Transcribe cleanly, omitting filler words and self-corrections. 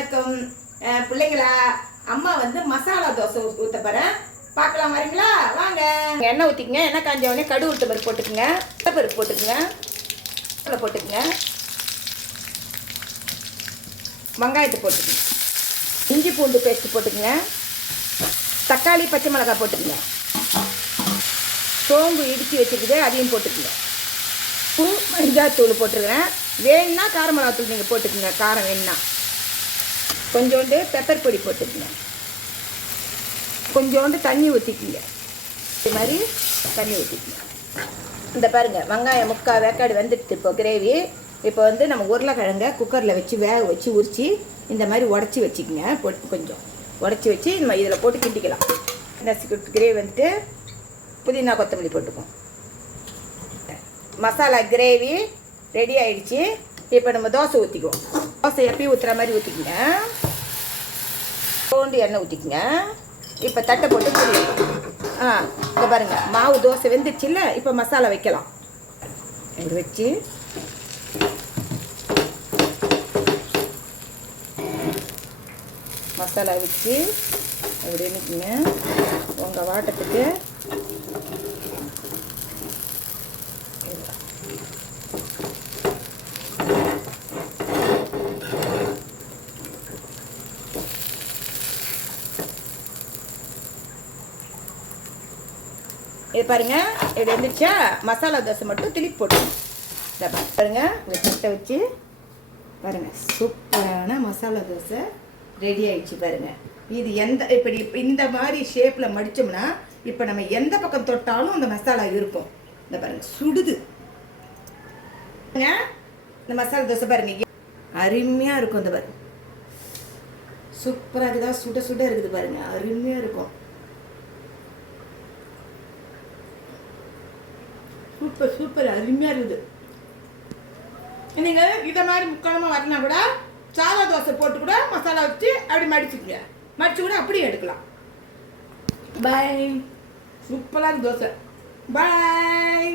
வணக்கம் பிள்ளைங்களா. அம்மா வந்து மசாலா தோசை ஊற்ற போகிறேன், பார்க்கலாம் வரீங்களா? வாங்க. எண்ணெய் ஊற்றிக்குங்க. எண்ணெய் காஞ்ச உடனே கடுகு உளுத்த பருப்பு போட்டுக்குங்க, பருப்பு போட்டுக்குங்க, போட்டுக்குங்க, வெங்காயத்தை போட்டுக்குங்க, இஞ்சி பூண்டு பேஸ்ட் போட்டுக்குங்க, தக்காளி பச்சை மிளகாய் போட்டுக்குங்க, சோம்பு இடித்து வச்சுருக்குது அதையும் போட்டுக்குங்க, உப்பு மஞ்சாத்தூள் போட்டுருக்கிறேன். வேணுன்னா கார மிளகாத்தூள் நீங்கள் போட்டுக்குங்க, காரம் வேணுன்னா. கொஞ்சோண்டு பெப்பர் பொடி போட்டுக்குங்க, கொஞ்சோண்டு தண்ணி ஊற்றிக்குங்க, இது மாதிரி தண்ணி ஊற்றிக்குங்க. இந்த பாருங்கள், வெங்காயம் முக்கால் வேக்காடு வந்துடுது. இப்போ கிரேவி இப்போ வந்து நம்ம உருளைக்கிழங்க குக்கரில் வச்சு வேக வச்சு உரித்து இந்த மாதிரி உடச்சி வச்சுக்கோங்க. போட்டு கொஞ்சம் உடச்சி வச்சு நம்ம இதில் போட்டு கிண்டிக்கலாம். இந்த கிரேவி வந்துட்டு புதினா கொத்தமல்லி போட்டுக்குவோம். மசாலா கிரேவி ரெடி ஆகிடுச்சு. இப்போ நம்ம தோசை ஊற்றிக்குவோம். தோசை எப்பயும் ஊற்றுற மாதிரி ஊற்றிக்குங்க. தோண்டு எண்ணெய் ஊற்றிக்குங்க. இப்போ தட்டை போட்டு புரியும். இங்கே பாருங்கள், மாவு தோசை வெந்துச்சுல்ல. இப்போ மசாலா வைக்கலாம். இது வச்சு மசாலா வச்சு அப்படி நிற்குங்க. உங்கள் வாட்டத்துக்கு இது பாருங்கள், இப்படி வந்துச்சா. மசாலா தோசை மட்டும் திருப்பி போட்டுருங்க. இதை பாருங்கள், தட்டை வச்சு பாருங்கள், சூப்பரான மசாலா தோசை ரெடி ஆகிடுச்சு. பாருங்கள், இது இப்படி இந்த மாதிரி ஷேப்பில் மடித்தோம்னா இப்போ நம்ம எந்த பக்கம் தொட்டாலும் அந்த மசாலா இருக்கும். இந்த பாருங்கள், சுடுது. இந்த மசாலா தோசை பாருங்கள், அருமையாக இருக்கும். இந்த பாருங்கள், சூப்பராக இருக்குதா? சுட சுட இருக்குது பாருங்கள், அருமையாக இருக்கும். சூப்பர் சூப்பர், அருமையாக இருக்குது. நீங்கள் இதை மாதிரி முக்காலமாக வரனா கூட சாதா தோசை போட்டு கூட மசாலா வச்சு அப்படி மடிச்சுக்கங்க. மடிச்சு கூட அப்படியே எடுக்கலாம். பாய். சூப்பராக தோசை. பாய்.